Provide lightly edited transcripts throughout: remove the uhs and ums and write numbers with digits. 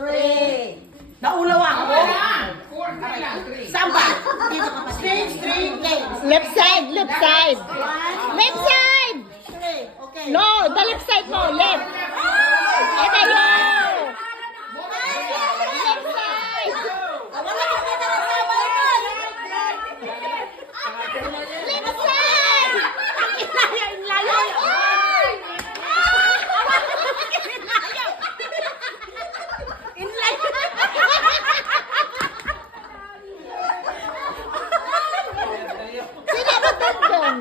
3. Naulaw ako. Samba. Straight, game. Left side, left side. 1, Left side! 3. Okay. No, the left side mo, left. Ito yun! Left side! Wala ka kita ng samba ito. Left side! Layo. Sino ba tandong?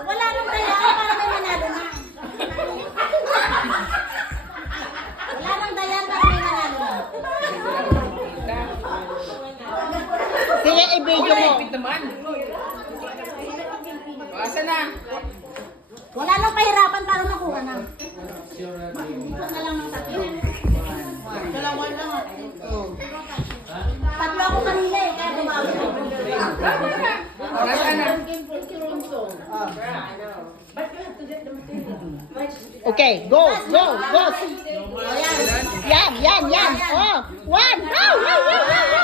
Wala nang daya para may manalo na. Wala nang daya para may manalo na. Sige, i-video mo. Asa na? Wala nang pahirapan para makuha na. Ito na lang ang tatlo. Dalawa lang. Tatlo ako kanina eh, kaya dumami ako. Asa na? Okay, go, go, go. Ayan. Yan. Oh, one. Go, go, go, go, go.